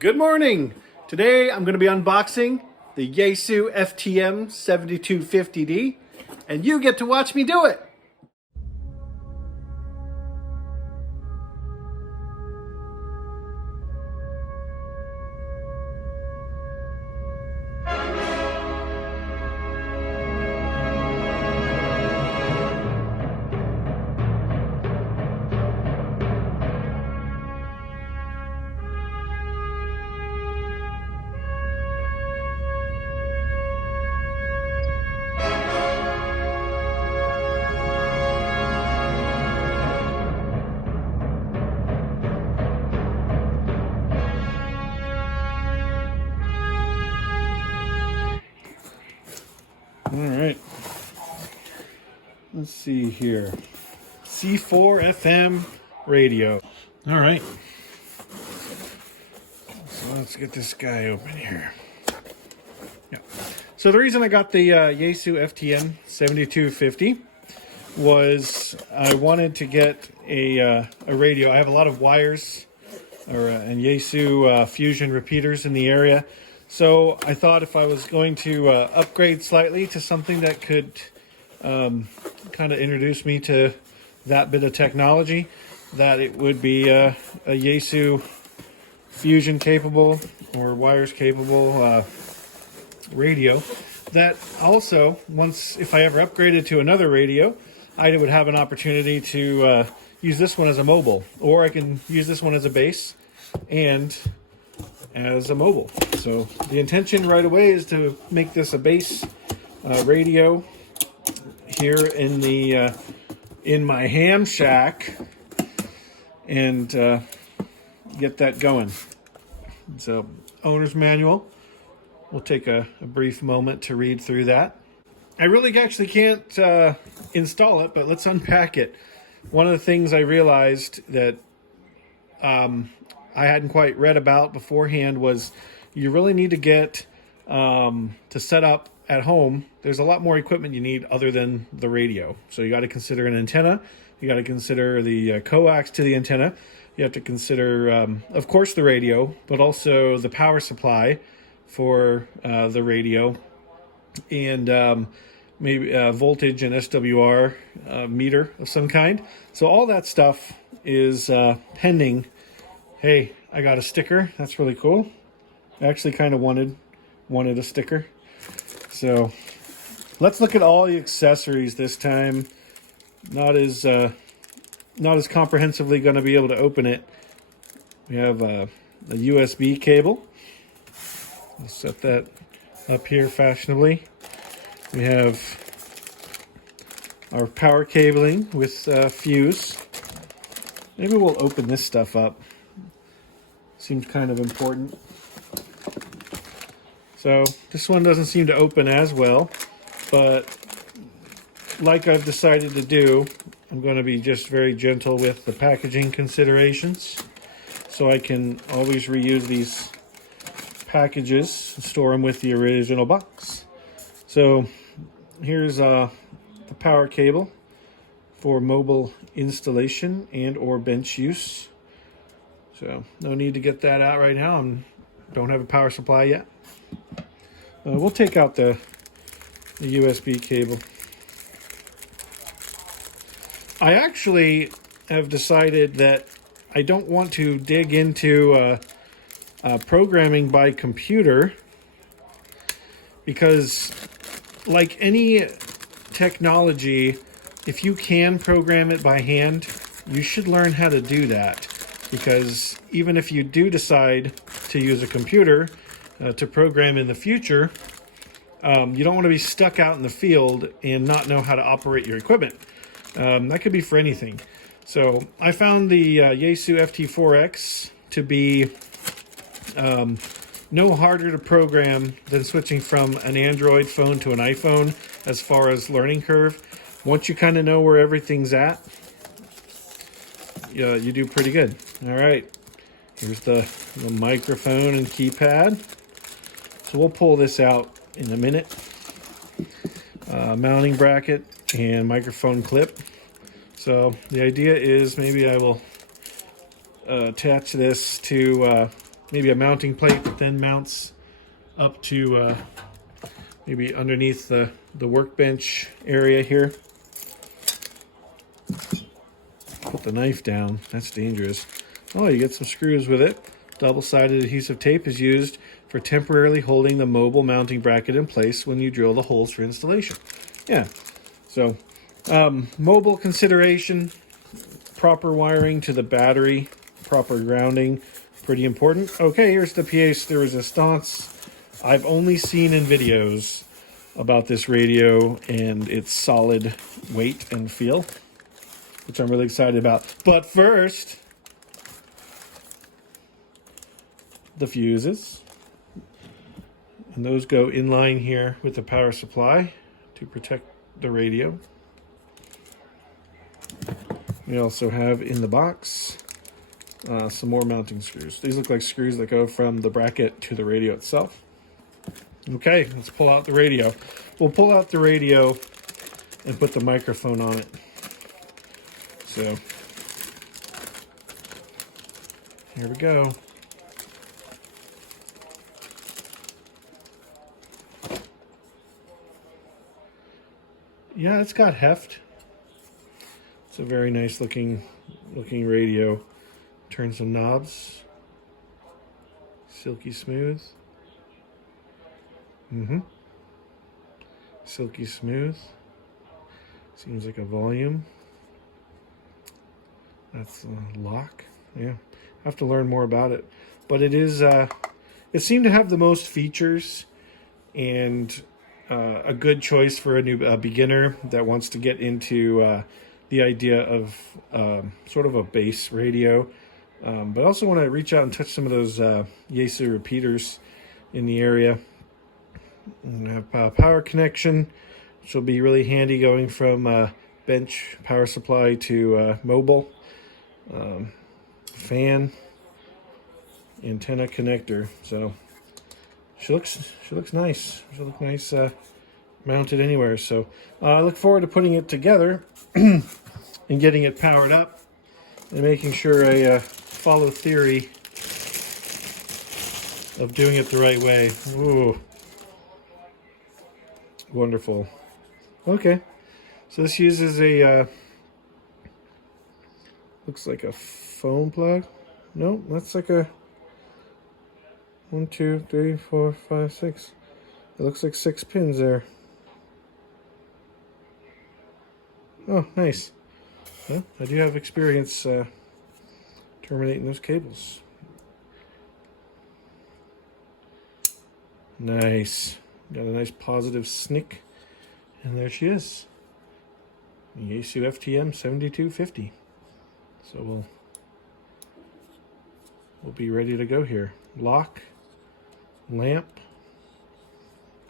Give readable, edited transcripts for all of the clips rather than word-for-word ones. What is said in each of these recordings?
Good morning! Today I'm going to be unboxing the Yaesu FTM-7250D, and you get to watch me do it! All right, let's see here. C4 FM radio. All right, so let's get this guy open here. Yeah. So the reason I got the Yaesu FTM-7250 was I wanted to get a radio. I have a lot of wires and Yaesu Fusion repeaters in the area. So I thought if I was going to upgrade slightly to something that could kind of introduce me to that bit of technology, that it would be a Yaesu Fusion capable or wires capable radio. That also, if I ever upgraded to another radio, I would have an opportunity to use this one as a mobile, or I can use this one as a base and as a mobile. So the intention right away is to make this a base radio here in the in my ham shack and get that going. So owner's manual. We'll take a brief moment to read through that. I really actually can't install it, but let's unpack it. One of the things I realized that I hadn't quite read about beforehand was you really need to get to set up at home. There's a lot more equipment you need other than the radio. So you got to consider an antenna. You got to consider the coax to the antenna. You have to consider, of course, the radio, but also the power supply for the radio, and maybe voltage and SWR meter of some kind. So all that stuff is pending. Hey, I got a sticker. That's really cool. I actually kind of wanted a sticker. So let's look at all the accessories this time. Not as comprehensively going to be able to open it. We have a USB cable. I'll set that up here fashionably. We have our power cabling with fuse. Maybe we'll open this stuff up. Seems kind of important. So this one doesn't seem to open as well, but like I've decided to do, I'm going to be just very gentle with the packaging considerations, so I can always reuse these packages and store them with the original box. So here's the power cable for mobile installation and or bench use. So no need to get that out right now. I don't have a power supply yet. We'll take out the USB cable. I actually have decided that I don't want to dig into programming by computer, because like any technology, if you can program it by hand, you should learn how to do that. Because even if you do decide to use a computer to program in the future, you don't want to be stuck out in the field and not know how to operate your equipment. That could be for anything. So I found the Yaesu FT4X to be no harder to program than switching from an Android phone to an iPhone as far as learning curve. Once you kind of know where everything's at, you do pretty good. All right, here's the microphone and keypad. So we'll pull this out in a minute. Mounting bracket and microphone clip. So the idea is maybe I will attach this to maybe a mounting plate that then mounts up to maybe underneath the workbench area here. Put the knife down. That's dangerous. Oh, you get some screws with it. Double-sided adhesive tape is used for temporarily holding the mobile mounting bracket in place when you drill the holes for installation. Yeah, so mobile consideration, proper wiring to the battery, proper grounding, pretty important. Okay, here's the pièce de résistance. I've only seen in videos about this radio and its solid weight and feel, which I'm really excited about. But first, the fuses. And those go in line here with the power supply to protect the radio. We also have in the box some more mounting screws. These look like screws that go from the bracket to the radio itself. Okay, let's pull out the radio. We'll pull out the radio and put the microphone on it. So, here we go. Yeah, it's got heft. It's a very nice looking radio. Turn some knobs. Silky smooth. Silky smooth. Seems like a volume. That's a lock. Yeah, I have to learn more about it. But it is, it seemed to have the most features and a good choice for a beginner that wants to get into the idea of sort of a bass radio. But also want to reach out and touch some of those Yaesu repeaters in the area. And have a power connection, which will be really handy going from bench power supply to mobile. Fan, antenna connector. So she looks nice. She'll look nice mounted anywhere. So I look forward to putting it together and getting it powered up and making sure I follow theory of doing it the right way. Ooh. Wonderful. Okay, so this uses a looks like a phone plug. No, that's like a 1, 2, 3, 4, 5, 6. It looks like 6 pins there. Oh, nice. Well, I do have experience terminating those cables. Nice. Got a nice positive snick. And there she is. Yaesu FTM-7250. So we'll be ready to go here. Lock, lamp,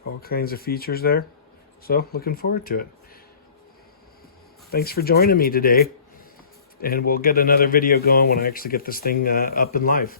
all kinds of features there. So looking forward to it. Thanks for joining me today. And we'll get another video going when I actually get this thing up and live.